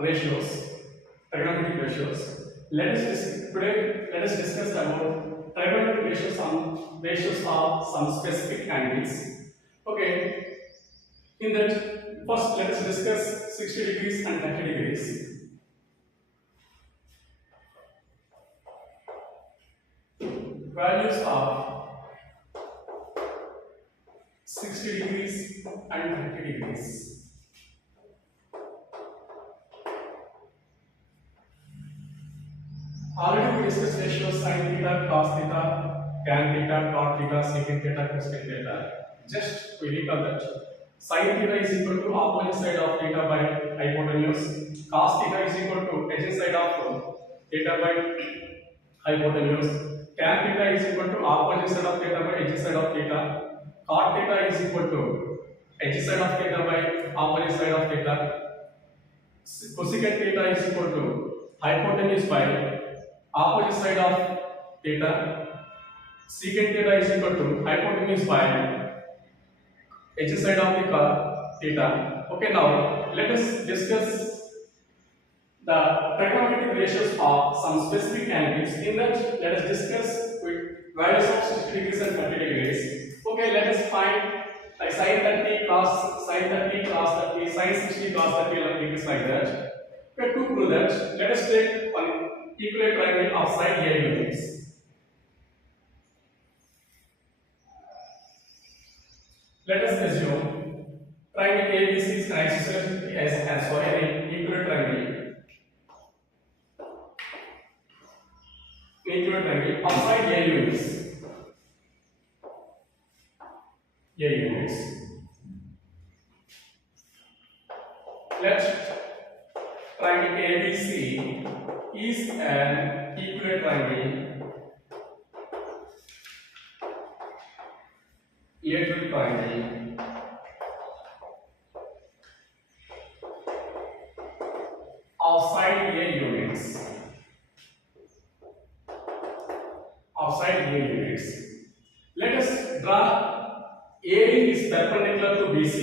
ratios, trigonometric ratios. Let us discuss about trigonometric ratios of some specific angles. Okay, in that first let us discuss 60 degrees and 30 degrees. Values of 60 degrees and 30 degrees. Already we discussed ratios sin theta, cos theta, tan theta, cot theta, secant theta, cosecant theta. Just we recall that sin theta is equal to opposite side of theta by hypotenuse. Cos theta is equal to adjacent side of theta by hypotenuse. Tan theta is equal to opposite side of theta by adjacent side of theta. Cot theta is equal to adjacent side of theta by opposite side of theta. Cosecant theta is equal to hypotenuse by opposite side of theta. Secant theta is equal to hypotenuse by adjacent side of the theta. Okay, now let us discuss the trigonometric ratios of some specific angles. In that, let us discuss with values of 60 degrees and 30 degrees. Okay, let us find like sin 30, cos 30, sin 60, cos 30, like degrees like that. Okay, to prove that, let us take one equivalent triangle of side A units. Let us assume triangle ABC is isosceles as an equivalent triangle. Equivalent triangle of side A units. A units. Let triangle ABC is an equivalent triangle. Equivalent triangle of side A units. Of side A units. Let us draw AD is perpendicular to BC.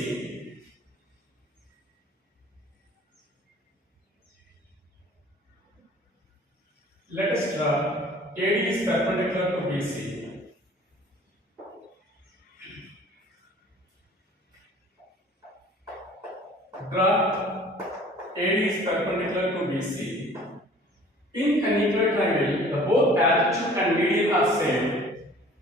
Let us draw AD is perpendicular to BC. Draw AD is perpendicular to BC. In an equivalent triangle, the both altitude and median are same.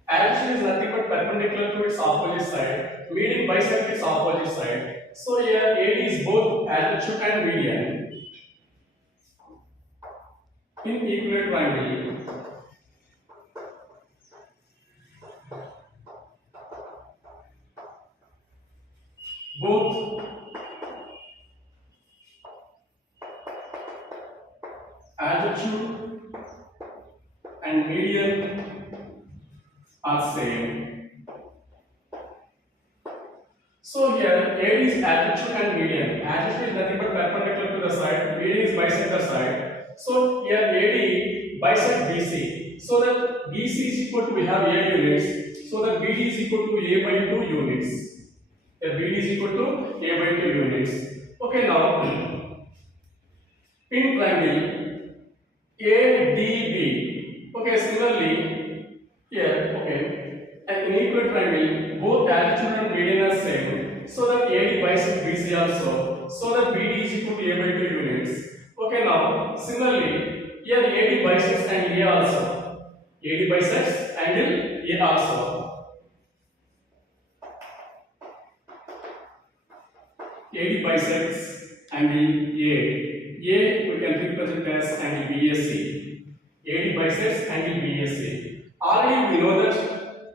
Altitude is nothing but perpendicular to its opposite side. Median bisect its opposite side. So here AD is both altitude and median. In equivalent triangle, both altitude and median are same. So here AD is altitude and median. Altitude is nothing but perpendicular to the side. Median is bisect the side. So here AD bisect BC. So that BC is equal to, we have A units. So that BD is equal to A by 2 units. Here BD is equal to A by 2 units. Okay, now in triangle ADB. Okay, similarly here, okay, an equivalent triangle, both altitude and median are same. So that AD bisects BC also. So that BD is equal to A by 2 units. Okay, now similarly here AD bisects angle A also. AD bisects angle A also. AD bisects angle A. A we can represent as angle BSC. AD bisects angle BSC. Already we know that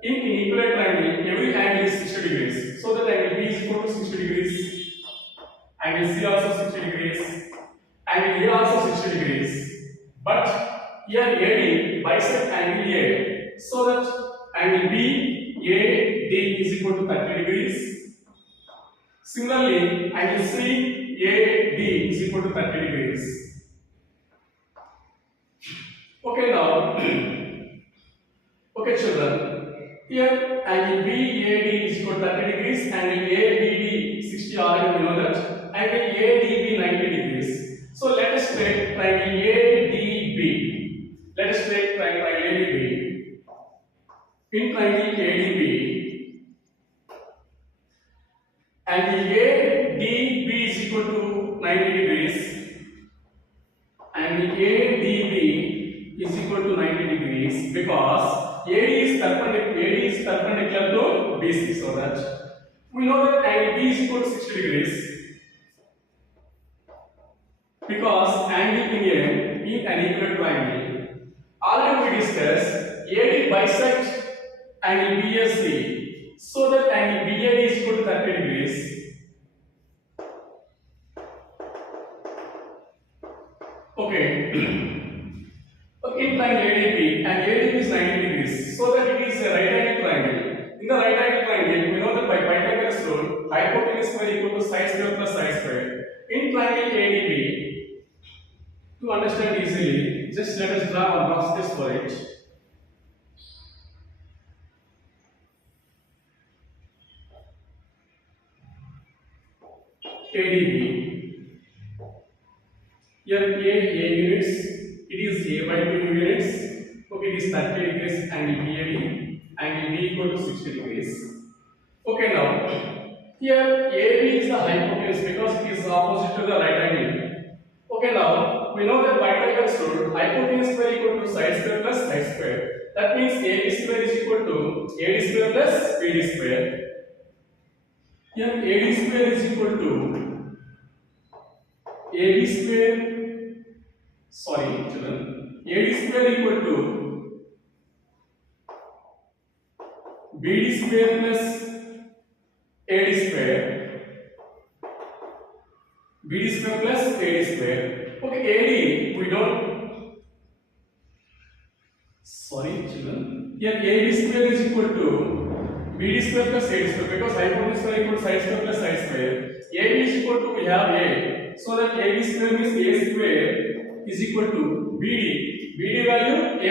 in equivalent triangle every angle is 60 degrees. So that angle B is equal to 60 degrees. Angle C also 60 degrees. Angle A also 60 degrees. But here AD bisects angle A. So that angle BAD is equal to 30 degrees. Similarly, angle CAD is equal to 30 degrees. Okay, now, okay, children, here angle BAD is equal to 30 degrees, angle ABD 60 already we know that, angle ADB 90 degrees. So in triangle ADB, and ADB is equal to 90 degrees, and ADB is equal to 90 degrees because AD is perpendicular to BC, so that we know that angle B is equal to 60 degrees because angle in an equal triangle. Already we discussed AD bisects angle BSC, so that angle BAD is equal to 30 degrees. Okay. In triangle ADB, and ADB is 90 degrees, so that it is a right angle triangle. In the right angle triangle, we know that by Pythagoras rule, hypotenuse square equal to side square plus side square. In triangle ADB, to understand easily, just let us draw a box test for it. ADB. Here A units, it is A by 2 units. Okay, it is 30 degrees angle BAD, angle B equal to 60 degrees. Okay, now here AB is the hypotenuse because it is opposite to the right angle. Okay, now we know that Pythagoras rule, hypotenuse square equal to side square plus side square. That means AB square is equal to AD square plus BD square. Here AD square is equal to AD square, sorry children, AD square equal to BD square plus AD square, BD square plus AD square. Okay, AD we don't, sorry children, here AD square is equal to BD square plus AD square because hypotenuse square equal to side square plus side square. AB is equal to, we have A, so that AB square means A square is equal to BD. BD value A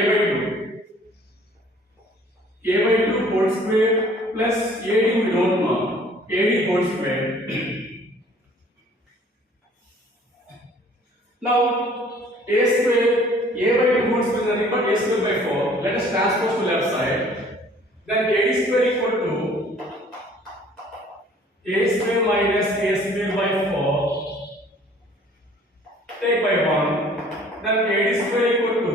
by 2 whole square plus AD we don't know, AD whole square. Now A square, A by 2 whole square is nothing but A square by 4. Let us transpose to left side. Then AD square equal to A square minus A square by 4. Take by 1. Then AD square equal to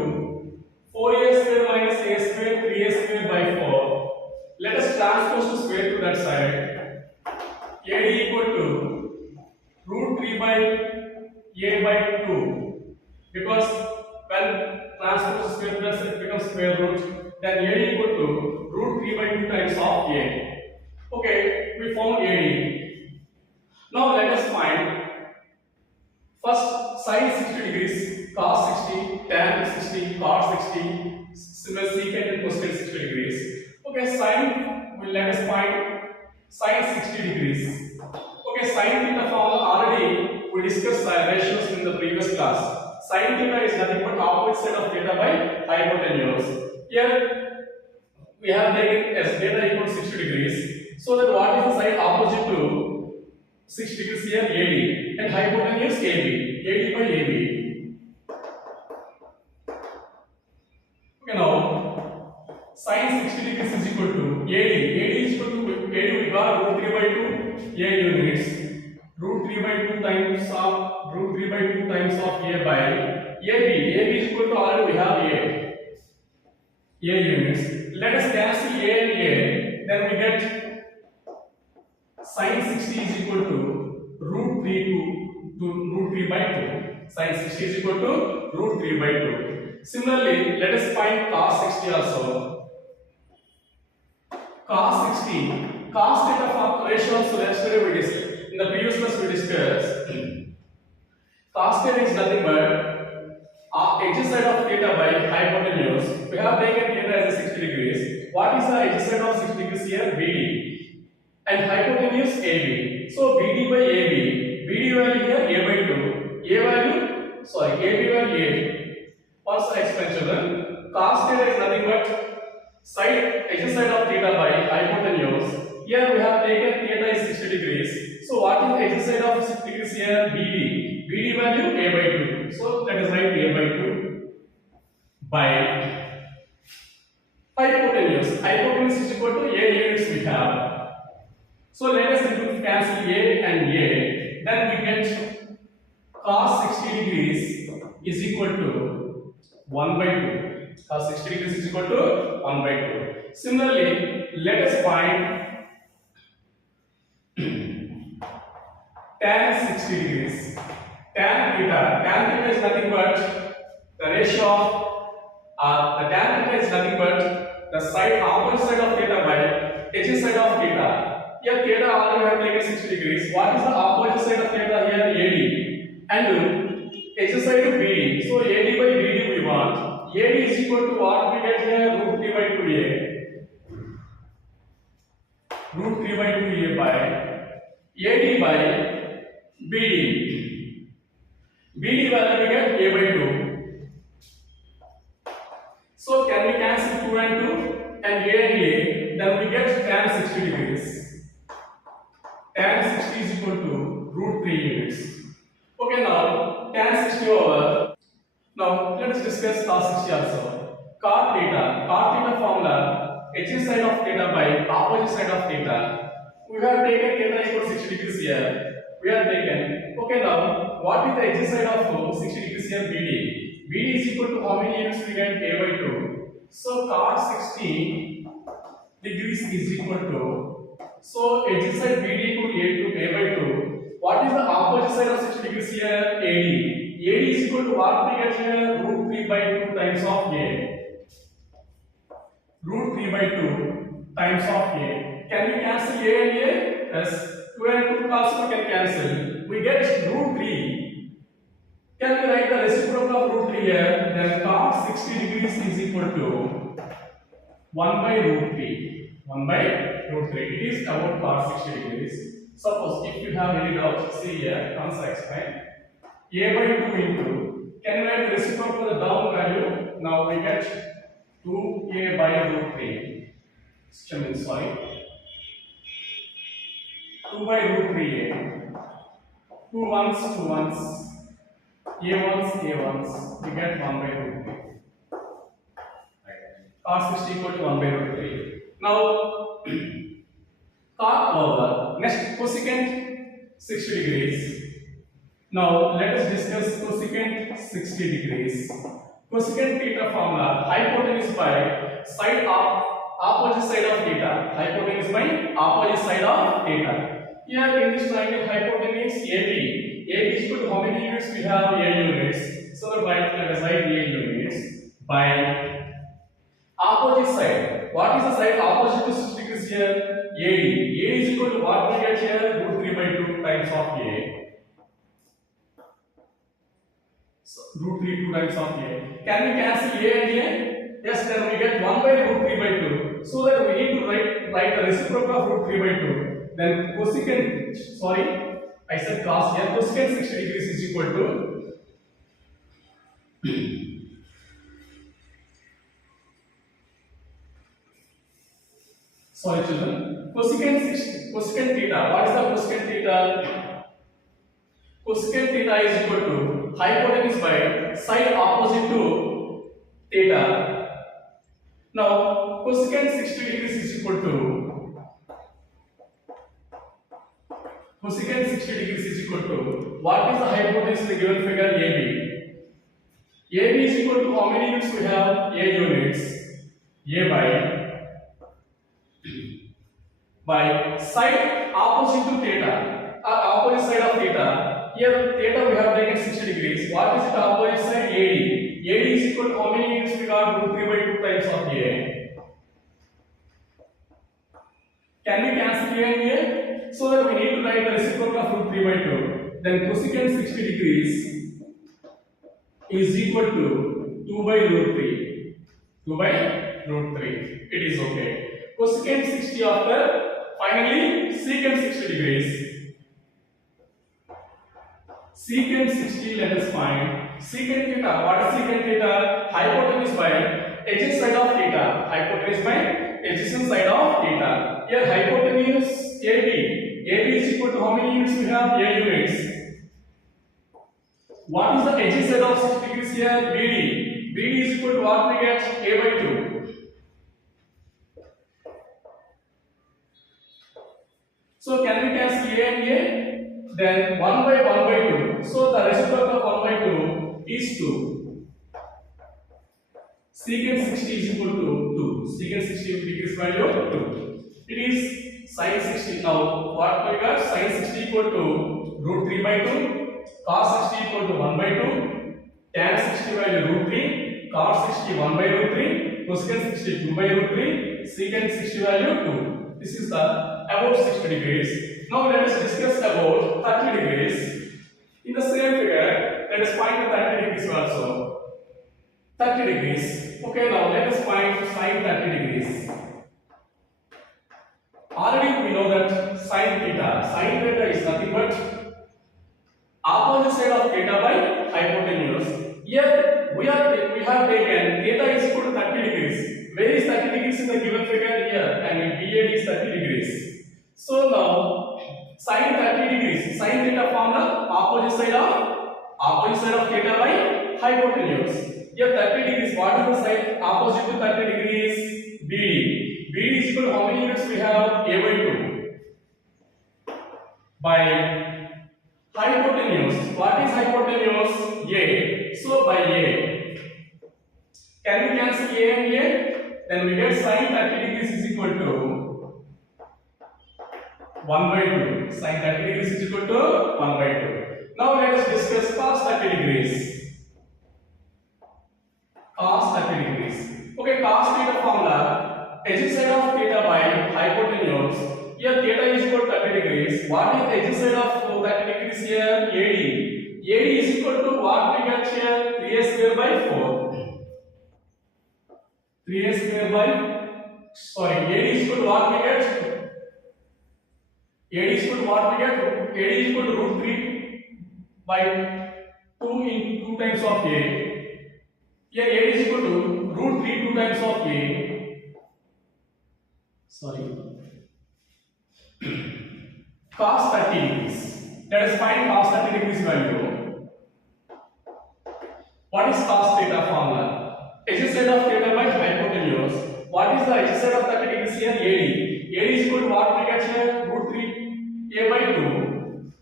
4A square minus A square 3A square by 4. Let us transpose to square to that side. AD equal to root 3 by A by 2. Because when transpose to square to that side it becomes square root. Then AD equal to root 3 by 2 times of A. Okay, we found AD. Now let us find first sine 60 degrees, cos 60, tan 60, cot 60, similar secant and cosecant 60 degrees. Okay, sine, let us find sine 60 degrees. Okay, sine theta formula already we discussed ratios in the previous class. Sine theta is nothing but opposite side of theta by hypotenuse. Here we have taken as theta equal to 60 degrees. So that what is the side opposite to 6 degrees here? AD, and hypotenuse AB, AD by AB. Okay, now sine 60 degrees is equal to AD. AD is equal to AD we got root 3 by 2 A units. Root 3 by 2 times of root 3 by 2 times of A by AB. AB is equal to already we have A units. Let us cancel A and A. Then we get sine 60 is equal to root 3 to root 3 by 2. Sine 60 is equal to root 3 by 2. Similarly, let us find cos 60 also. Cos 60, cos theta for ratio also yesterday we discussed. In the previous class we discussed cos theta is nothing but edge side of theta by hypotenuse. We have taken theta as a 60 degrees. What is the edge side of 60 degrees here? BD. And hypotenuse AB. So BD by AB. BD value here A by 2. A value, sorry, AB value A. Once I explain children, cos theta is nothing but edge side of theta by hypotenuse. Here we have taken theta is 60 degrees. So what is the edge side of 60 degrees here? BD. BD value A by 2. So that is write A by 2 by Hypotenuse. Hypotenuse is equal to A units we have. So let us cancel A and A. Then we get cos 60 degrees is equal to 1 by 2. Cos 60 degrees is equal to 1 by 2. Similarly, let us find tan 60 degrees. Tan theta is nothing but the ratio of the tan theta is nothing but the side opposite side of theta by edge side of theta. Here theta already have taken 60 degrees. What is the opposite side of theta here? AD. And edge side to BD. So AD by BD we want. AD is equal to what we get here? Root 3 by 2A. Root 3 by 2A by AD by BD. BD value we get A by 2. So can we cancel 2 and 2 and A? Then we get tan 60 degrees. Tan 60 is equal to root 3 units. Okay, now tan 60 over. Now let us discuss cos 60 also. Cot theta formula, edge side of theta by opposite side of theta. We have taken theta equal 60 degrees here. We have taken. Okay, now what is the edge side of 60 degrees here? BD. BD is equal to how many units we get? A by 2. So cot 60 degrees is equal to. So edge side BD to A by 2. What is the opposite side of 60 degrees here? AD. AD is equal to what we get here? Root 3 by 2 times of A. Root 3 by 2 times of A. Can we cancel A and A? Yes. 2 and 2 also can cancel. We get root 3. Can we write the reciprocal of root 3 here? Then cos 60 degrees is equal to 1 by root 3. 1 by root 3. It is about cos 60 degrees. Suppose if you have any doubts, see here, once I explain. A by 2 into, can we write the reciprocal of the down value? Now we get 2A by root 3. Sorry. 2 by root 3A. 2 ones, 2 ones. A1s, we get 1 by root 3. Cos 60 equal to 1 by root 3. Now, cot over. Next, cosecant 60 degrees. Now, let us discuss cosecant 60 degrees. Cosecant theta formula, hypotenuse by side of opposite side of theta. Hypotenuse by opposite side of theta. Here in this triangle, hypotenuse AB. AB is equal to how many units we have? A units. So let us write A units by opposite side. What is the side opposite to 60 degrees here? AD. AD is equal to what we get here? Root 3 by 2 times of A. So root 3 2 times of A. Can we cancel A and A? Yes, then we get 1 by root 3 by 2. So that we need to write the reciprocal of root 3 by 2. Then cosecant, I said cos here, cosecant 60 degrees is equal to children, cosecant theta. What is the cosecant theta? Cosecant theta is equal to hypotenuse by side opposite to theta. Now, cosecant 60 degrees is equal to cosecant 60 degrees is equal to what is the hypotenuse in the given figure AB? AB is equal to how many units we have? A units. A by side opposite to theta, opposite side of theta. Here theta we have taken 60 degrees. What is the opposite side? AD. AD is equal to how many units we got? Root 3 by 2 times of A. Can we cancel A and A? So that we need to write the reciprocal of root 3 by 2. Then cosecant 60 degrees is equal to 2 by root 3. 2 by root 3. It is okay. Cosecant 60 after finally secant 60 degrees. Secant 60, let us find. Secant theta. What is secant theta? Hypotenuse by adjacent side of theta. Hypotenuse by adjacent side of theta. Here hypotenuse AB. AB is equal to how many units we have? A units. What is the edge side of 60 degrees here? BD. BD is equal to what we get? A by 2. So can we cancel a and a? Then 1 by 1 by 2. So the reciprocal of 1 by 2 is 2. Secant 60 is equal to 2. Secant 60 degrees value of 2. It is sin 60. Now what we got? Sin 60 equal to root 3 by 2. Cos 60 equal to 1 by 2. Tan 60 value root 3. Cos 60 1 by root 3. Cosecant 60 2 by root 3. Secant 60 value 2. This is the about 60 degrees. Now let us discuss about 30 degrees. In the same figure, let us find the 30 degrees also. 30 degrees. Okay, now let us find sin 30 degrees. Already we know that sin theta. Sin theta is nothing but opposite side of theta by hypotenuse. Here we have taken theta is equal to 30 degrees. Where is 30 degrees in the given figure? Here, angle BAD is 30 degrees. So now sin 30 degrees. Sin theta formula opposite side of theta by hypotenuse. Here 30 degrees. What is the side opposite to 30 degrees? BD. BD is equal to how many units we have? A by 2 by hypotenuse. What is hypotenuse? A. So by A. Can we cancel A and A? Then we get sin 30 degrees is equal to 1 by 2. Sin 30 degrees is equal to 1 by 2. Now let us discuss cos 30 degrees. Cos 30 degrees. Okay, cos theta formula. Edge side of theta by hypotenuse. Here theta is equal to 30 degrees. What is the edge side of 30 degrees here? AD. AD is equal to what we get here? 3a square by 4. 3a square by, sorry, AD is equal to what we get? AD is equal to what we get? AD is equal to root 3 by 2 in 2 times of A. Here AD is equal to root 3 2 times of A. Sorry. Cos 30 degrees. Let us find cos 30 degrees value. What is cos theta formula? Edge side of theta by hypotenuse. What is the edge side of 30 degrees here? AD. AD is equal to what we get here? Root 3 A by 2.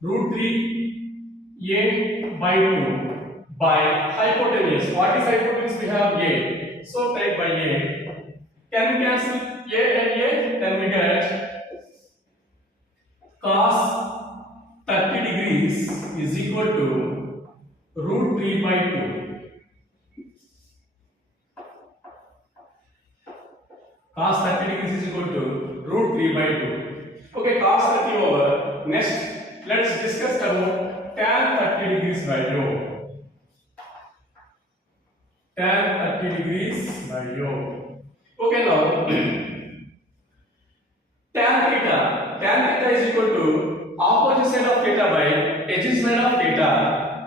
Root 3 A by 2 by hypotenuse. What is hypotenuse? We have A. So take by A. Can we cancel A and A? Then we get cos 30 degrees is equal to root 3 by 2. Cos 30 degrees is equal to root 3 by 2. Okay, cos 30 over. Next, let us discuss about tan 30 degrees value. Tan 30 degrees value. Okay, now tan theta is equal to opposite side of theta by edge side of theta.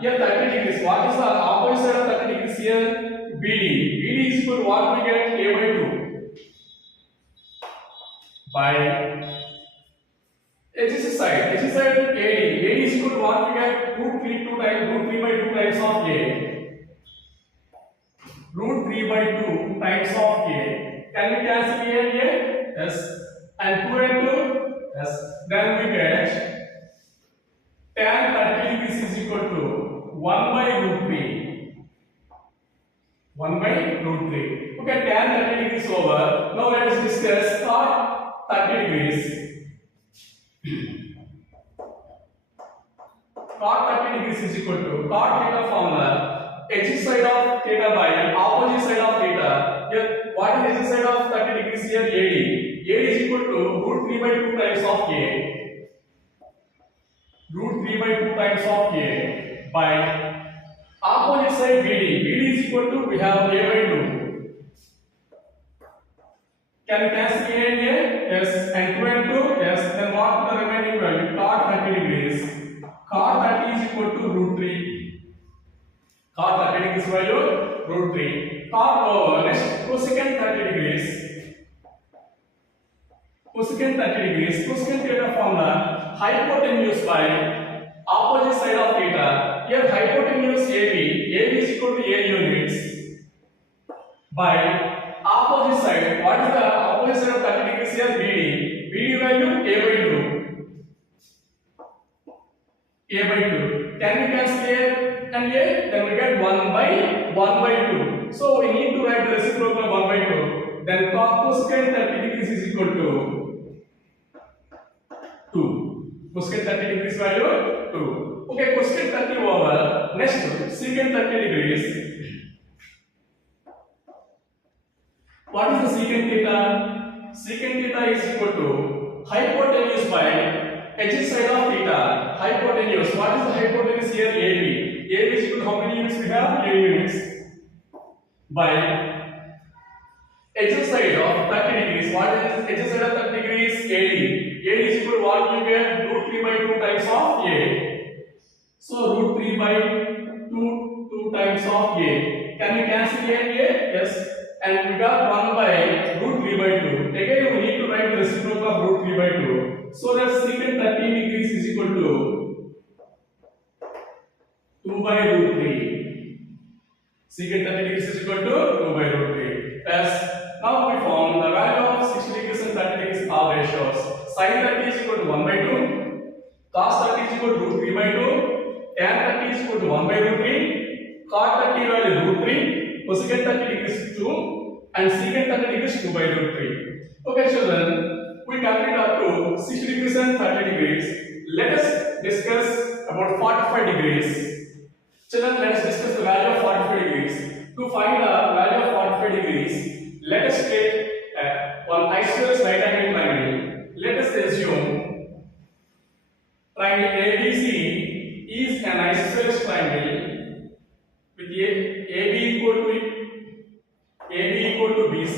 Here 30 degrees. What is the opposite side of 30 degrees here? BD. BD is equal to what we get? A by 2. By edge side AD. AD is equal to what we get? Root 3 by 2 times of A. Root 3 by 2 times of A. Can we cancel A and A? Yes. And 2 and 2? Yes. Then we get tan 30 degrees is equal to 1 by root 3. 1 by root 3. Okay, tan 30 degrees over. Now let us discuss cos 30 degrees. Cot 30 degrees is equal to cot theta formula. Edge side of theta by opposite side of theta. Here, what is edge side of 30 degrees here? AD. AD is equal to root 3 by 2 times of A. Root 3 by 2 times of A by opposite side BD. BD is equal to we have A by 2. Can we cancel A and A? Yes. And 2 and 2? Yes. Then what the remaining value? Cot 30 degrees. Cot 30 is equal to root 3. Cot 30 degrees value? Root 3. Cot over. Next, cosecant 30 degrees. Cosecant 30 degrees. Cosecant theta formula. Hypotenuse by opposite side of theta. Here hypotenuse AB. AB is equal to A units. By opposite side. What is the opposite side of 30 degrees here? BD. BD value A by 2. A by 2. Can we cancel A and A? Then we get 1 by 2. So we need to write the reciprocal of 1 by 2. Then cosecant 30 degrees is equal to 2. Cosecant 30 degrees value 2. Okay, cosecant 30 over. Next, secant 30 degrees. What is the secant theta? Secant theta is equal to hypotenuse by edge side of theta. Hypotenuse. What is the hypotenuse here? AB. AB is equal to how many units we have? A units. By edge side of 30 degrees. What is edge side of 30 degrees? AD. AD is equal to what we get? Root 3 by 2 times of A. So root 3 by 2 times of A. Can we cancel A and A? Yes. And we got 1 by root 3 by 2. Again we need to write the reciprocal of root 3 by 2. So that secant 30 degrees is equal to 2 by root 3. Secant 30 degrees is equal to 2 by root 3. As now we found the value of 60 degrees and 30 degrees are ratios. Sin 30 is equal to 1 by 2. Cos 30 is equal to root 3 by 2. Tan 30 is equal to 1 by root 3. Cot 30 value root 3. Cosecant 30 degrees 2 and secant 30 degrees 2 by root 3. Okay children, we complete up to 60 degrees and 30 degrees. Let us discuss about 45 degrees. Children, let us discuss the value of 45 degrees. To find the value of 45 degrees, let us take one isosceles right angle triangle. Let us assume triangle ABC is an isosceles triangle with AB equal to BC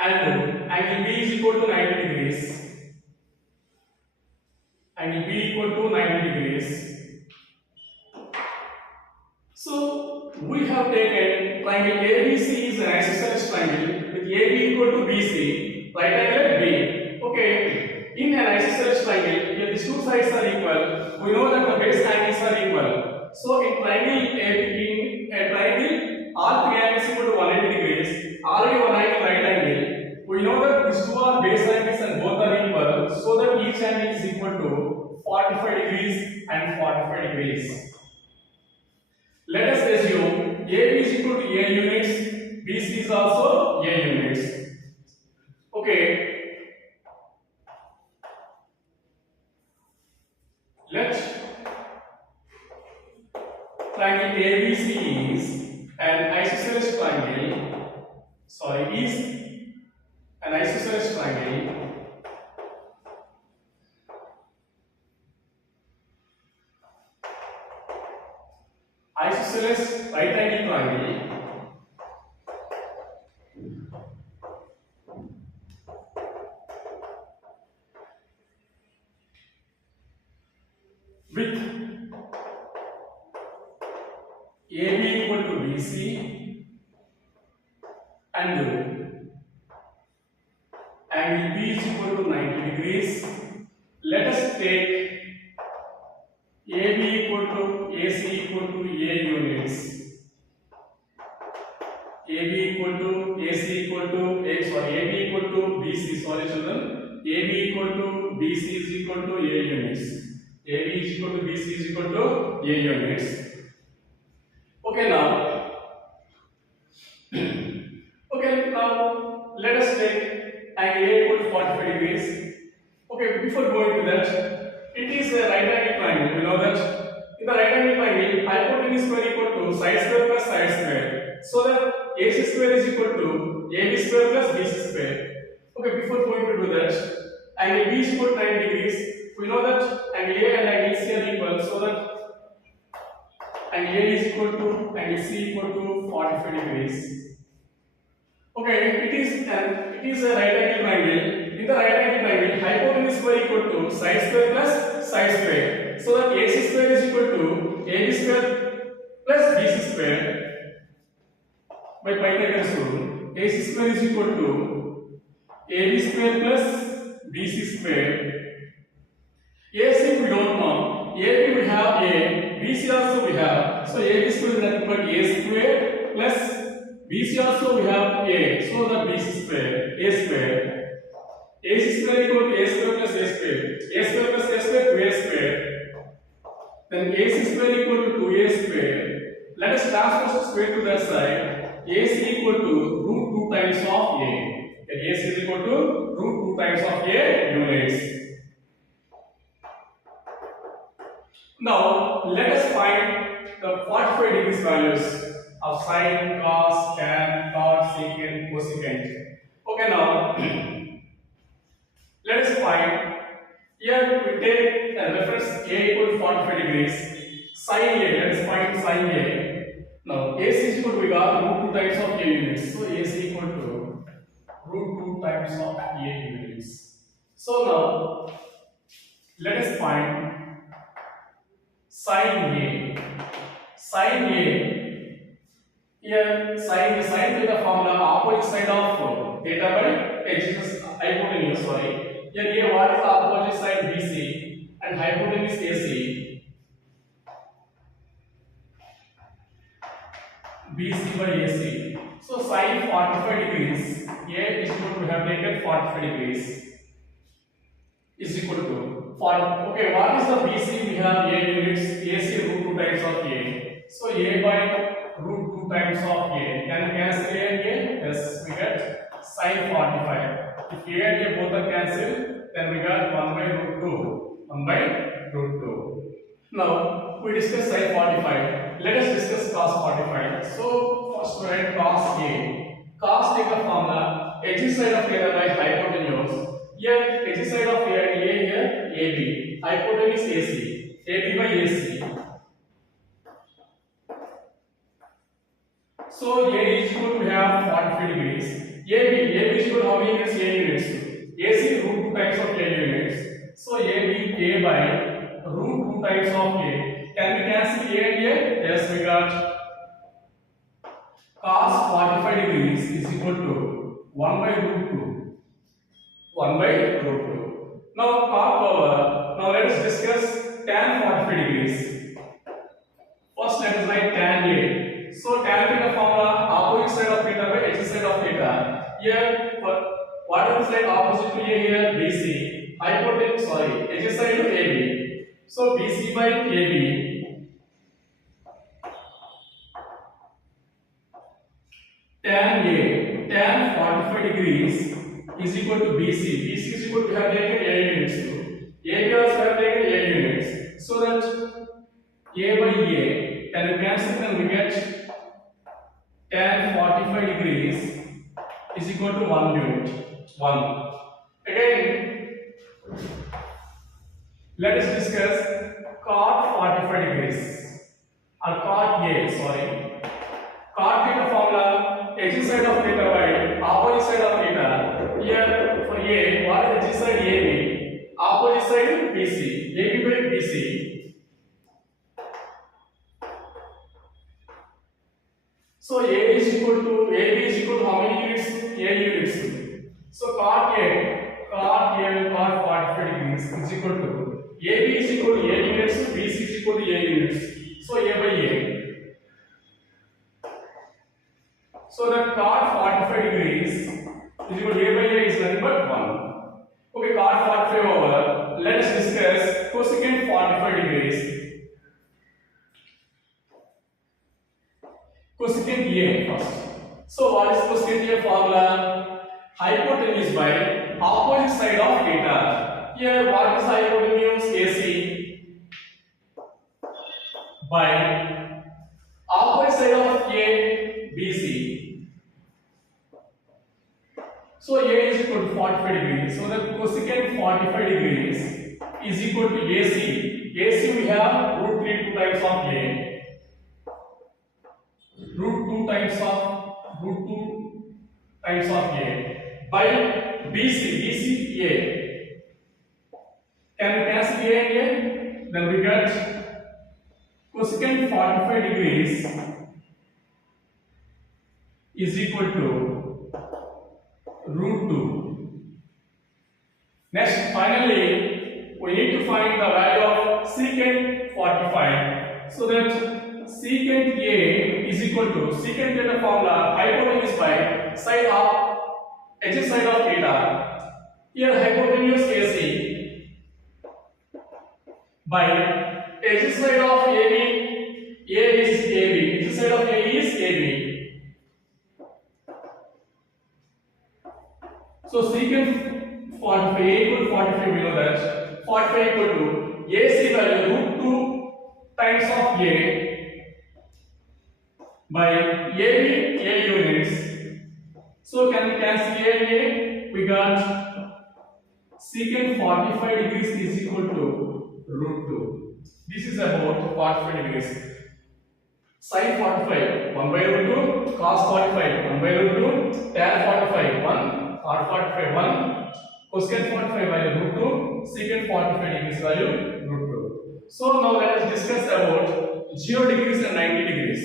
and angle B is equal to 90 degrees. Angle B equal to 90 degrees. So we have taken triangle ABC is an isosceles triangle with AB equal to BC, right angle at B. Okay, in an isosceles triangle, if these two sides are equal, we know that the base angles are equal. So in a triangle, all three angles equal to 180 degrees. Already one angle right angle. We know that these two are base angles and both are equal, so that each angle is equal to 45 degrees and 45 degrees. Let us assume AB is equal to A units, BC is also A units. Okay. Let triangle ABC is an isosceles triangle. Is an isosceles triangle. Isosceles right angle triangle with AB equal to BC and angle B is equal to 90 degrees. Let us take AB equal to AC equal to A units. AB equal to AC equal to AB equal to BC. Sorry children. AB equal to BC is equal to A units. AB is equal to BC is equal to A units. Okay now. Okay now let us take angle A equal to 45 degrees. Okay, before going to that, it is a right angle triangle. We know that in the right angle triangle, hypotenuse square equal to side square plus side square. So that AC square is equal to AB square plus BC square. Okay, before going to do that, angle B is equal to 90 degrees. We know that angle A and angle C are equal, so that angle A is equal to angle C equal to 45 degrees. Okay, it is a right angle triangle. In the right angle triangle, hypotenuse square equal to side square plus side square. So that AC square is equal to AB square plus BC square. By Pythagoras rule, AC square is equal to AB square plus BC square. AC we don't know. AB we have A, BC also we have. So AB square is nothing but A square plus BC also we have A. So that BC square, A square. AC square equal to A square plus A square. A square plus A square 2A square. Then AC square equal to 2A square. Let us transfer the square to that side. AC equal to root 2 times of A. Then AC is equal to root 2 times of A units. Now let us find the 45 degrees values of sine, cos, tan, cot, secant, cosecant. Okay, now let us find. Here we take a reference A equal to 45 degrees. Sin A, let us find sin A. Now AC is equal to, we got root 2 times of A units. So AC equal to root 2 times of A units. So now let us find sin A. Sin A. Here sin theta formula opposite side of theta by hypotenuse. Sorry. Here what is the opposite side BC and hypotenuse AC? BC by AC. So sin 45 degrees. Here is equal to, we have taken 45 degrees is equal to 40. Okay, what is the BC? We have A units. AC root 2 times of A. So A by root 2 times of A. Can we cancel A and A? Yes, we get sin 45. If A and A both are cancelled, then we got 1 by root 2. 1 by root 2. Now we discuss sin 45. Let us discuss cos 45. So first we write cos A. Cos take the formula edge side of theta by hypotenuse. Here edge side of A here AB. Hypotenuse AC. AB by AC. So A is equal to, we have 45 degrees. AB is equal to how many units? A units. AC root 2 times of A units. So AB A by root 2 times of A. Can we cancel A and A? Yes, we got cos 45 degrees is equal to 1 by root 2. 1 by root 2. Now cot power. Now let us discuss tan 45 degrees. First let us write tan A. So tan theta formula opposite side of theta by edge side of theta. Here what is the side opposite to A here? BC. Hypotenuse, sorry, edge side to AB. So BC by AB. Tan A, tan 45 degrees is equal to BC. BC is equal to, we have taken A units too. AB also have taken A units. So that A by A, can we cancel, then we get tan 45 degrees is equal to 1 unit. 1. Again, let us discuss cot 45 degrees or cot A, sorry. Cot theta formula edge side of theta by opposite side of theta. Here for A, what is edge side AB? Opposite side BC. AB by BC. So A is equal to, AB is equal to how many units? A units. So cot A cot 45 degrees is equal to AB is equal to A units, BC is equal to A units. So A by A. So that cot 45 degrees is equal to A by A is nothing but 1. Okay, cot 45 over. Let us discuss cosecant 45 degrees. Cosecant A first. So what is cosecant A formula? Hypotenuse by opposite side of theta. Here what is hypotenuse? AC by opposite side of A, BC. So A is equal to 45 degrees. So the cosecant 45 degrees is equal to AC. AC we have root 3 2 times of A. Root 2 times of A by BC. BC A. Can we cancel A and A? Then we get cosecant 45 degrees is equal to root 2. Next, finally, we need to find the value of secant 45. So that secant A is equal to secant theta formula hypotenuse by side of edge side of theta. Here hypotenuse AC by edge side of AB, A is AB, edge side of A is AB. So secant 45, A equal 45, we know that 45 equal to AC value root 2 times of A by AB, A units. So can we cancel A and A? We got secant 45 degrees is equal to root 2. This is about 45 degrees. Sin 45, 1 by root 2, cos 45, 1 by root 2, tan 45, 1, cot 45, 1, cosecant 45 value root 2, secant 45 degrees value root 2. So now let us discuss about 0 degrees and 90 degrees.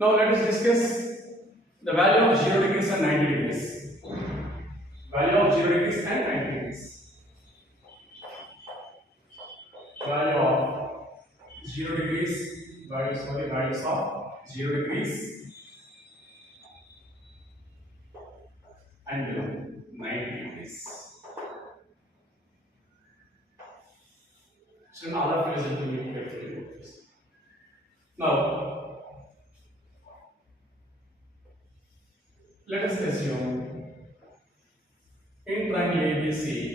Now let us discuss the value of 0 degrees and 90 degrees. Value of 0 degrees and 90 degrees. Value of 0 degrees, values of 0 degrees and 90 degrees. So all of you listen to me carefully about this. Now, let us assume in triangle ABC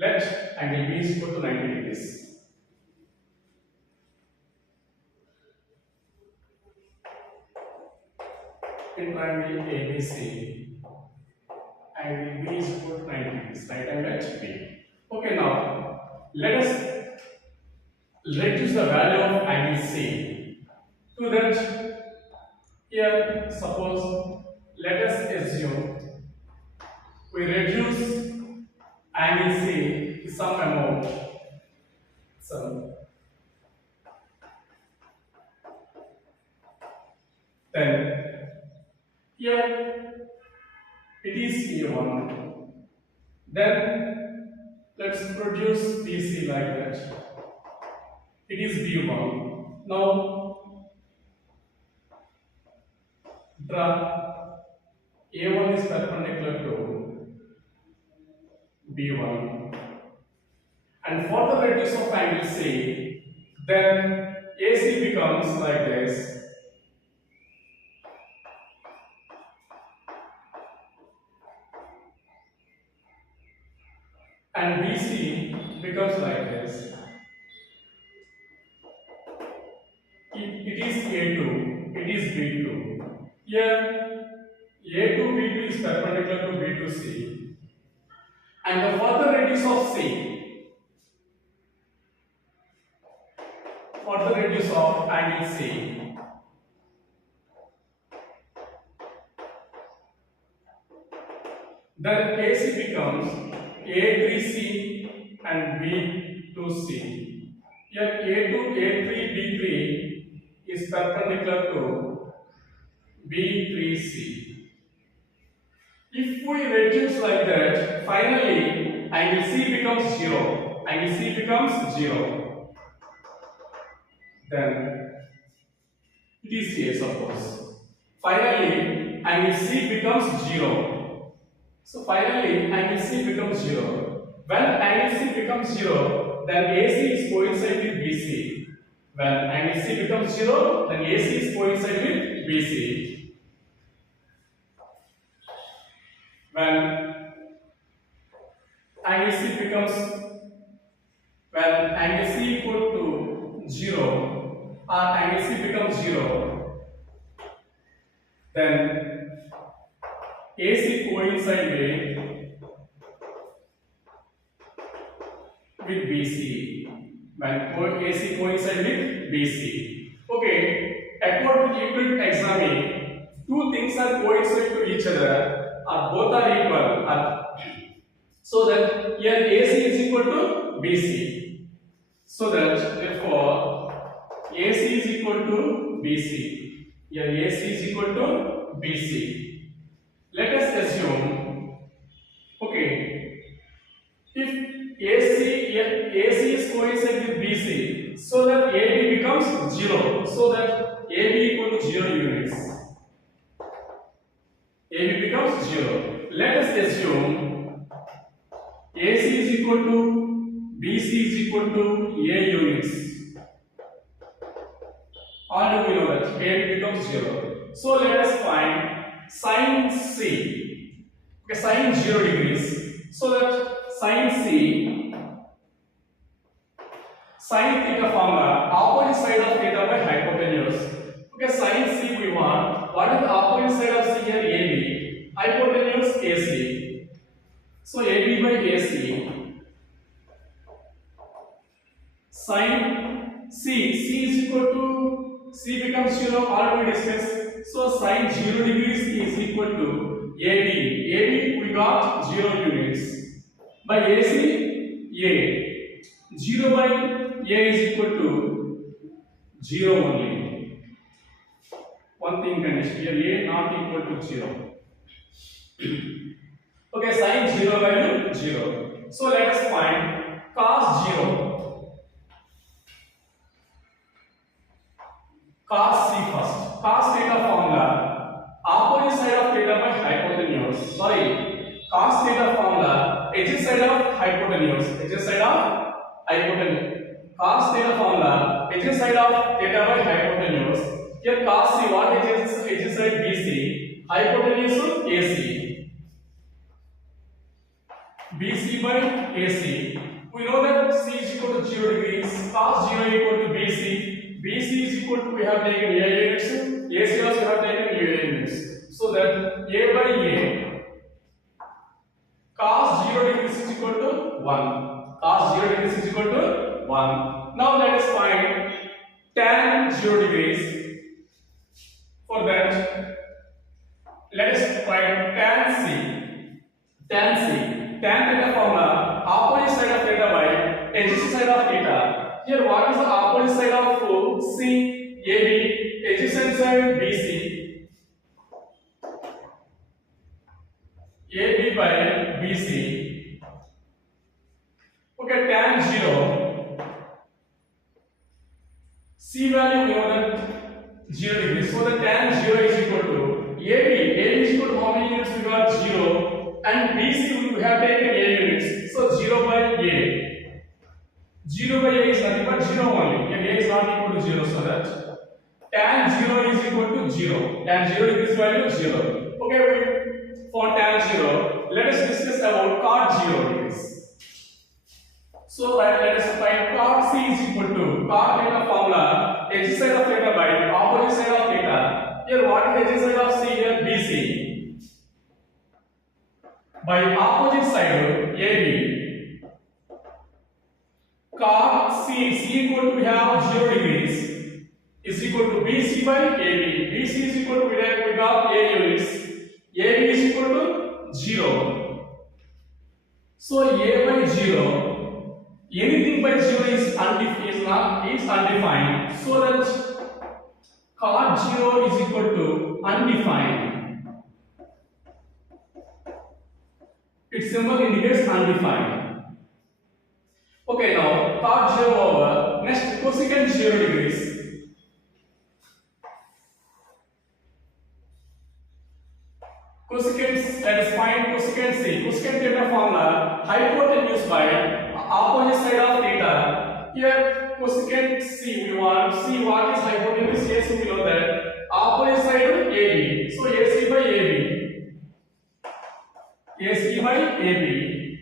let angle B is equal to 90 degrees. In triangle ABC, angle B is equal to 90 degrees, right angle at B. Okay, now let us reduce the value of angle C. To that, here suppose let us assume we reduce angle C to some amount. Then here it is A1. Then let's produce BC like that. It is B1. Now draw A1 is perpendicular to B1. And for the radius of angle C, then AC becomes like this. And BC becomes like this. It is A2, it is B2. Here A2, B2 is perpendicular to B2, C. And the further radius of C, further radius of angle C, then AC becomes A3C and B2C. Here A2, A3, B3 is perpendicular to B3C. If we reduce like that, finally angle C becomes 0. Angle C becomes 0. Then it is here, suppose. Finally angle C becomes 0. So finally angle C becomes 0. When angle C becomes 0, then AC is coincide with BC. When angle C becomes 0, then AC is coincide with BC. When angle C equal to 0 or angle C becomes 0, then AC coincide with BC. When AC coincide with BC. Okay, according to Euclid taxonomy, two things are coincide to each other. Or both are equal, so that here AC is equal to BC. So that therefore AC is equal to BC. Here AC is equal to BC. Let us assume, okay, if AC is coincide with BC, so that AB becomes 0. So that AB equal to 0 units. AB becomes 0. Let us assume AC is equal to BC is equal to A units. All we know that AB becomes 0. So let us find sin C. Okay, sin 0 degrees. So that sin C, sin theta formula, opposite side of theta by hypotenuse. Okay, sin C we want. What is the opposite side of C here? AB. Hypotenuse AC. So AB by AC. Sin C is equal to, C becomes 0, already discussed. So sin 0 degrees is equal to AB. AB we got 0 units. By AC, A. 0 by A is equal to 0 only. One thing condition here, A not equal to 0. Okay, sin 0 value 0. So let us find cos 0. Cos C first. Cos theta formula, opposite side of theta by hypotenuse. Sorry, cos theta formula, edge side of hypotenuse. Edge side of hypotenuse. Cos theta formula, edge side of theta by hypotenuse. Here cos C, what edge side BC? Hypotenuse AC. BC by AC. We know that C is equal to 0 degrees. Cos 0 equal to BC. BC is equal to, we have taken A units, AC also we have taken A units. So that A by A, cos 0 degrees is equal to 1. Cos 0 degrees is equal to 1. Now let us find tan 0 degrees. For that, let us find tan C. Tan C. Tan theta formula, opposite side of theta by adjacent side of theta. Here, what is the opposite side of C? AB, adjacent side BC. AB by BC. Okay, tan 0. C value we know that 0 degrees. So the tan 0 is equal to AB. AB is equal to how many units we got? 0. And BC we have taken A units. So 0 by A. 0 by A is nothing but 0 only. And A is not equal to 0, so that tan 0 is equal to 0. Tan 0 is value 0. Okay, for tan 0, let us discuss about cot 0 degrees. So let us find cot C is equal to cot theta formula, edge side of theta by opposite side of theta. Here, what is edge side of C here? BC. By opposite side AB. Cot C equal to, we have 0 degrees, is equal to BC by AB. BC is equal to, we got A units. AB is equal to 0. So A by 0, anything by 0 is undefined. So that cot 0 is equal to undefined. Its symbol indicates undefined. Okay, now cot 0 over. Next, cosecant 0 degrees. Cosecant, let us find cosecant C. Cosecant theta formula, hypotenuse by opposite side of theta. Here, cosecant C, we want see what is hypotenuse. Yes, we know that. Opposite side AB. So AC by AB. AC by AB.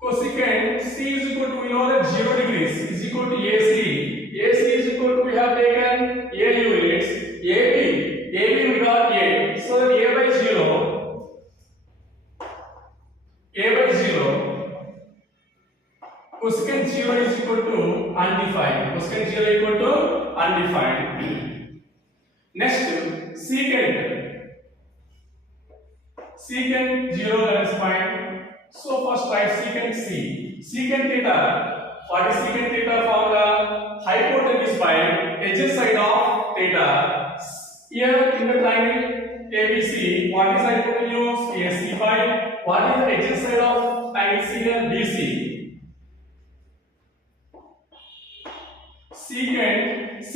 Cosecant C is equal to, we know that 0 degrees is equal to AC. AC is equal to, we have taken A units. AB we got A. So that A by 0. A by 0. Cosecant 0 is equal to undefined. Cosecant 0 equal to undefined. Next, secant. Secant 0, let us find. So first write secant C. Secant theta. What is secant theta formula? Hypotenuse by edge side of theta. Here in the triangle ABC, what is hypotenuse? AC by what is the edge side of triangle C here? BC. Secant C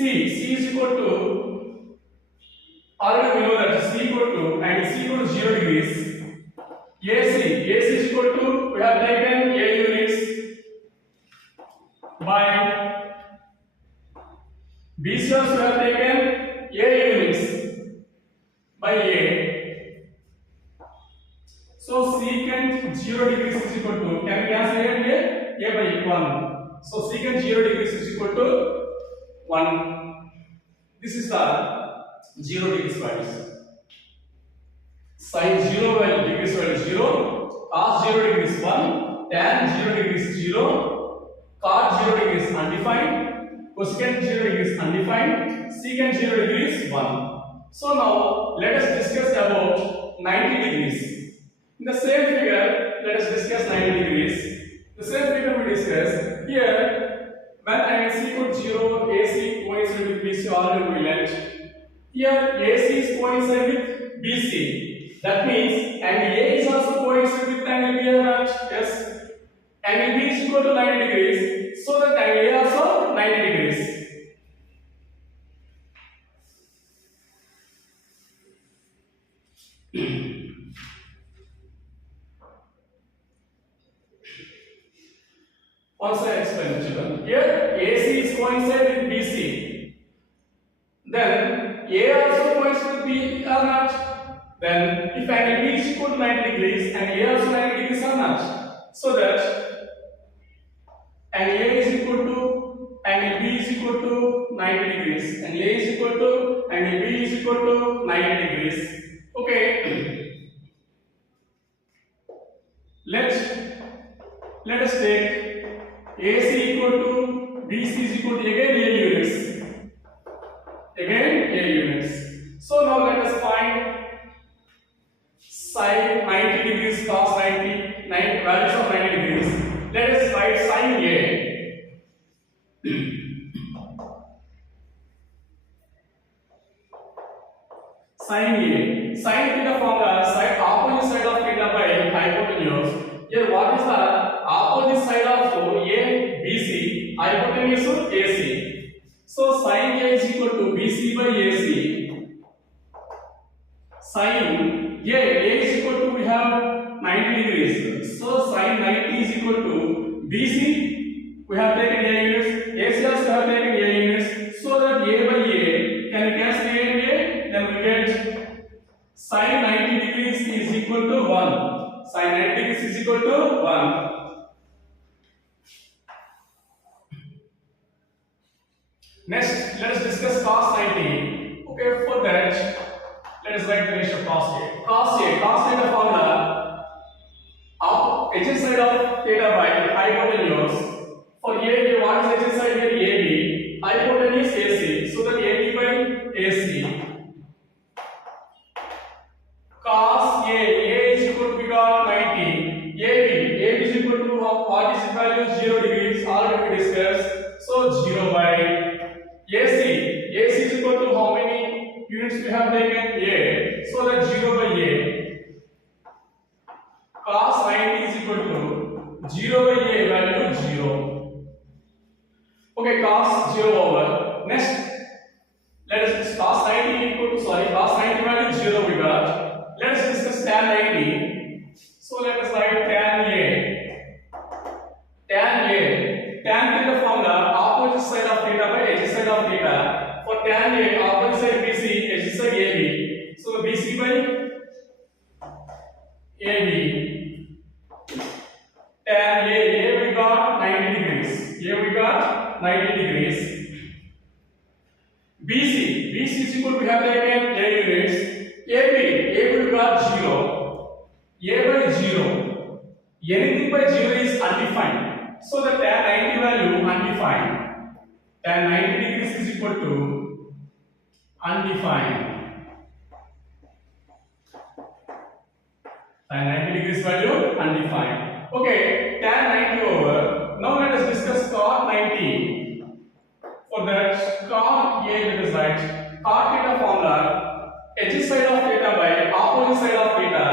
is equal to, already we know that C equal to, and C equal to 0 degrees. AC is equal to, we have taken A units by BC also we have taken A units by A. So secant 0 degrees is equal to, can we cancel A by 1. So secant 0 degrees is equal to 1. This is the 0 degrees values. Sin 0 value degrees value 0, cos 0 degrees 1, tan 0 degrees 0, cot 0 degrees undefined, cosecant 0 degrees undefined, secant 0 degrees 1. So now let us discuss about 90 degrees. In the same figure, let us discuss 90 degrees. The same figure we discuss here. When I is equal to 0, AC coincide with BC already we learnt. Here AC is coincide with BC. That means angle A is also coincide with angle B or not? Yes. Angle B is equal to 90 degrees. So that angle A also 90 degrees. Once I explain children. Here AC is coincide with BC. Then A also coincide with B or not? Then if angle B is equal to 90 degrees and A also 90 degrees or not? So that angle A is equal to angle B is equal to 90 degrees and A is equal to angle B is equal to 90 degrees. Okay. Let us take AC equal to BC is equal to again A units. Again A units. So now let us find sin 90 degrees cos 90 values of 90 degrees. Let us write sin A. Sin A. Sin theta formula, side opposite side of theta by hypotenuse. Here what is the opposite side of A, BC? Hypotenuse AC. So sin A is equal to BC by AC. Sin A is equal to, we have 90 degrees. So sin 90 is equal to BC. We have taken A units. AC also have taken A units. So that A by A, can we cancel A and A? Then we get sin 90 degrees is equal to 1. Sin 90 degrees is equal to 1. Next, let us discuss cos 90. Okay, for that, let us write the ratio of cos A. Cos theta formula, adjacent side of theta by hypotenuse. For A, what is adjacent side here? AB. Hypotenuse AC. So that AB by AC. Cos A is equal to, we got 90. AB is equal to what is the value? 0 degrees. Already we discussed. So 0 by AC is equal to how many units we have taken? A. So that 0 by A. Cos 90 is equal to 0 by A value 0. Okay, cos 0 over. Next, let us cos 90 equal to, cos 90 value 0 we got. Let us discuss tan 90. So let us write tan A. Tan A. Tan theta formula, opposite side of theta by edge side of theta. For tan A, opposite side BC, edge side AB. So BC by AB. Tan A we got 90 degrees. A we got 90 degrees. BC is equal to, we have taken A units. AB we got 0. A by 0. Anything by 0 is undefined. So the tan 90 value undefined. Tan 90 degrees is equal to undefined. Tan 90 degrees value undefined. Okay, tan 90 over. Now let us discuss cot 90. For that, cot A, let us write cot theta formula, edge side of theta by opposite side of theta.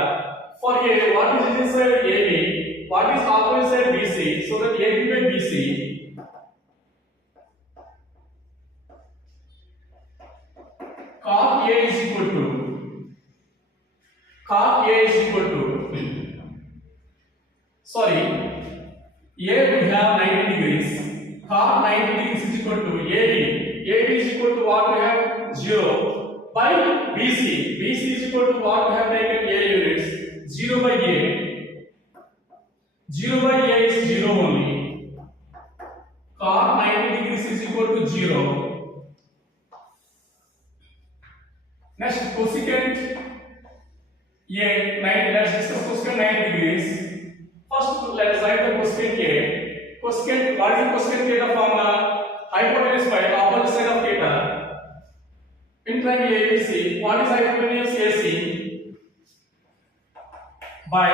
For A, what is edge side? AB. What is opposite side? BC. So that AB by BC. sorry, here we have 90 degrees. Cos 90 degrees is equal to AB. AB is equal to what we have 0 by BC. BC is equal to what we have taken A units. 0 by A. 0 by A is 0 only. Cos 90 degrees is equal to 0. Next, cosecant A, let's discuss cosecant 90 degrees. First, let us write the cosecant A. Cosecant, what is the cosecant theta formula? Hypotenuse by opposite side of theta. In triangle ABC, what is hypotenuse AC? By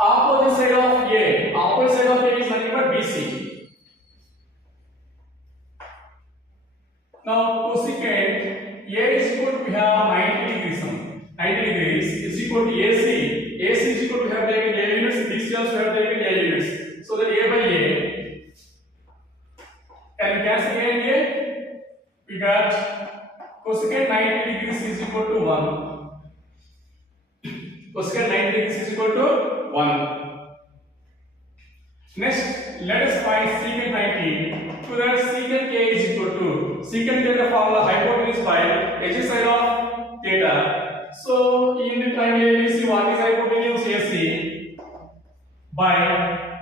opposite side of A. Opposite side of A is nothing but BC. Now, cosecant A is equal to, we have 90 degrees. 90 degrees is equal to AC. AC is equal to, have taken A units. BC also have taken A units. So that A by A. Can we cancel A and A? We got cosecant 90 degrees is equal to 1. Cosecant 90 degrees is equal to 1. Next, let us find secant 90. So that secant A is equal to secant theta formula hypotenuse by edge side of theta. So in the triangle ABC, what is hypotenuse AC? By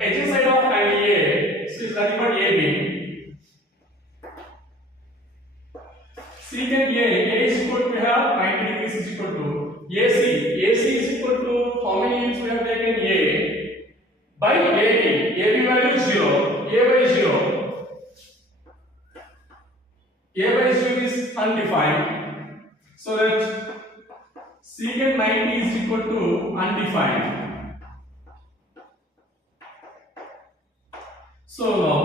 edge side of triangle A, so is nothing but AB. Secant A is equal to, we have 90 degrees is equal to AC. AC is equal to how many units we have taken A by AB. AB value 0. A by 0. A by 0 is undefined. So that secant 90 is equal to undefined. So now,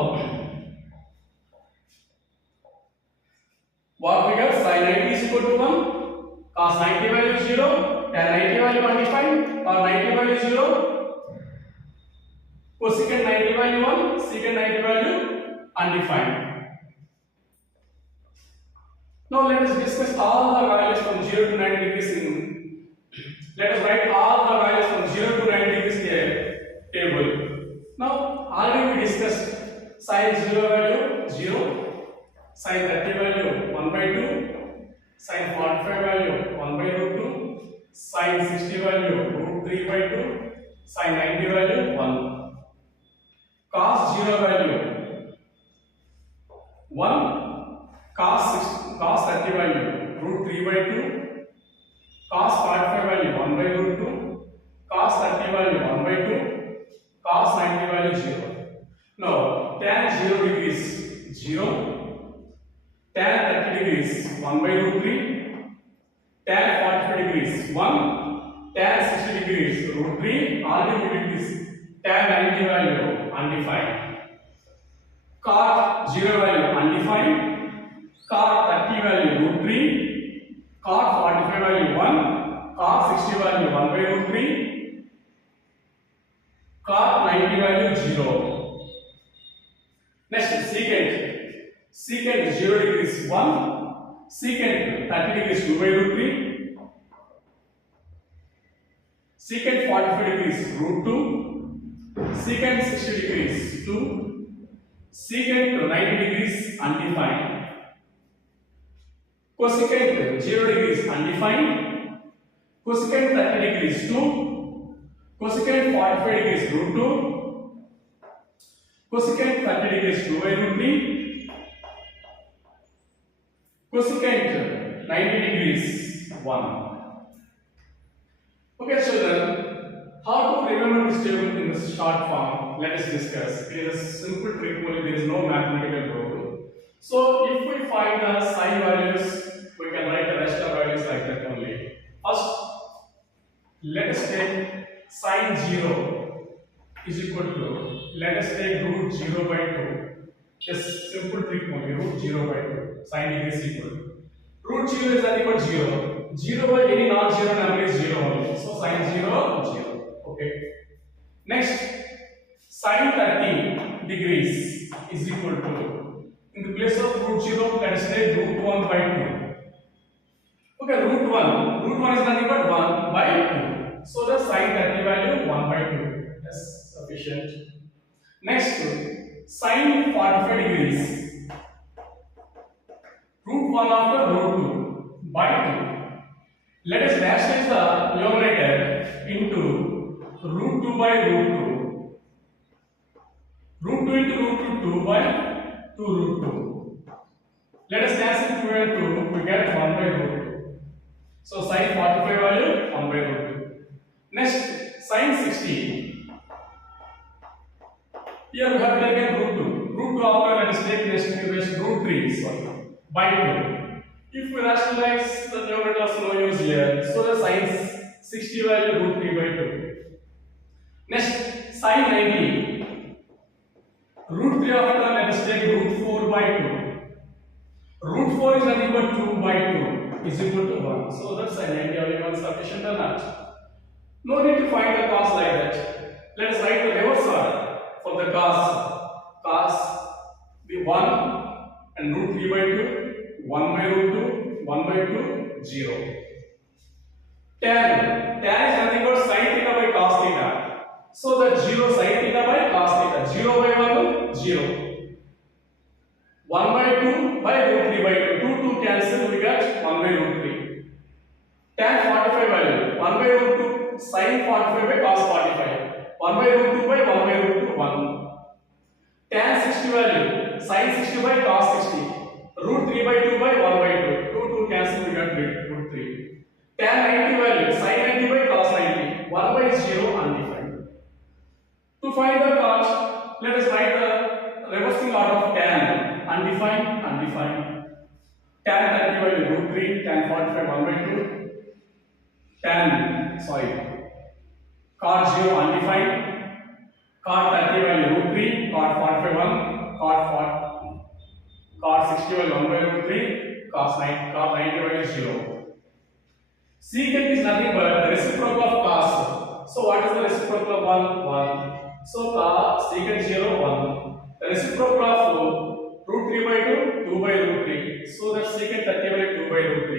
what we got? Sin 90 is equal to 1, cos 90 value 0, tan 90 value undefined, or 90 value 0, cosecant 90 value 1, secant 90 value undefined. Now let us discuss all the values from 0 to 90 degrees in. Let us write all the values from 0 to 90 degrees table. Now already we discussed sin 0 value 0, sin 30 value 1 by 2, sin 45 value 1 by root 2, sin 60 value root 3 by 2, sin 90 value 1. Cos 0 value 1, cos 30 value root 3 by 2, cos 45 value 1 by root 2, cos 30 value 1 by 2, cos 90 value 0. Now tan 0 degrees 0, tan 30 degrees 1 by root 3, tan 45 degrees 1, tan 60 degrees root 3, already we did this. Tan 90 value undefined, cot 0 value undefined, cot 30 value root 3, cot 45 value 1, cot 60 value 1 by root 3, cot 90 value 0. Next, secant 0 degrees 1, secant 30 degrees 2 by root 3, secant 45 degrees root 2, secant 60 degrees 2, secant 90 degrees undefined, cosecant 0 degrees undefined, cosecant 30 degrees 2, cosecant 45 degrees root 2, cosecant 30 degrees 2 by root 3, cosecant 90 degrees 1. Okay, children, how to remember this table in this short form? Let us discuss. It is a simple trick only, there is no mathematical rule. So, if we find the psi values, we can write the rest of values like that only. First, let us take sin 0 is equal to, let us take root 0 by 2. Just simple trick only, root 0 by 2. Sin degree is equal to. Root 0 is equal to 0. 0 by any non-zero number is 0 only. So sin 0, 0. Okay. Next, sin 30 degrees is equal to, in the place of root 0, let us take root 1 by 2. Okay, root 1 is nothing but 1 by 2. So the sin 30 value 1 by 2. coefficient. Next, sine 45 degrees. Root 1 after root 2 by 2. Let us rationalize the numerator into root 2 by root 2. Root 2 into root 2 by 2 root 2. Let us cancel 2 and 2, we get 1 by root 2. So sine 45 value 1 by root 2. Next, sine 60. Here we have taken root 2. Root 2 after let us take next equation root 3 by 2. If we rationalize the numerator of no use here, so the sine 60 value root 3 by 2. Next, sine 90. Root 3 after let us take root 4 by 2. Root 4 is nothing but 2 by 2 is equal to 1. So that's sine 90 value is sufficient or not. No need to find the cos like that. Let us write the reverse order for the cos. Cos the 1 and root 3 by 2, 1 by root 2, 1 by 2, 0. Tan is nothing but sin theta by cos theta. So that 0 sin theta by cos theta. 0 by 1, 0. 1 by 2 by root 3 by 2. 2 cancel, we get 1 by root 3. Tan 45 value 1 by root 2 sin 45 by cos 45. 1 by root 2 by 1 by root 2 1. Tan 60 value sin 60 by cos 60. Root 3 by 2 by 1 by 2. 2 cancel, we get root 3. Tan 90 value sin 90 by cos 90. 1 by 0 undefined. To find the cos, let us write the reversing order of tan. Undefined, undefined. Tan 30 value root 3, tan 45 1 by 2. Cot 0 undefined. Cot 30 value root 3, cot 45 1, cot 60 value 1 by root 3, cot 90 value 0. Secant is nothing but the reciprocal of cos. So what is the reciprocal of 1? 1. So secant 0, 1. The reciprocal of root 3 by 2, 2 by root 3. So that secant 30 by 2 by root 3.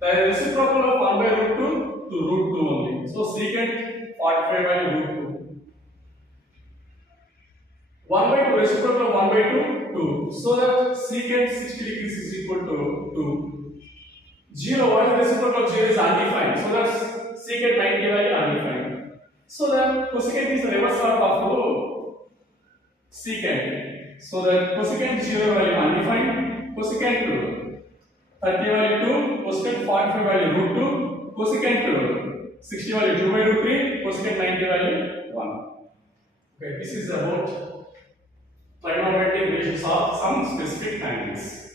The reciprocal of 1 by root 2 to root 2 only. So secant 45 by root 2. 1 by 2 reciprocal of 1 by 2, 2. So that secant 60 degrees is equal to 2. 0, what is the reciprocal of 0 is undefined. So that secant 90 value undefined. So that cosecant is the reverse order of secant. So that cosecant 0 value undefined, cosecant 30 value 2, cosecant 45 value root 2, cosecant 60 value 2 by root 3, cosecant 90 value 1. Okay, this is about trigonometric ratios of some specific angles.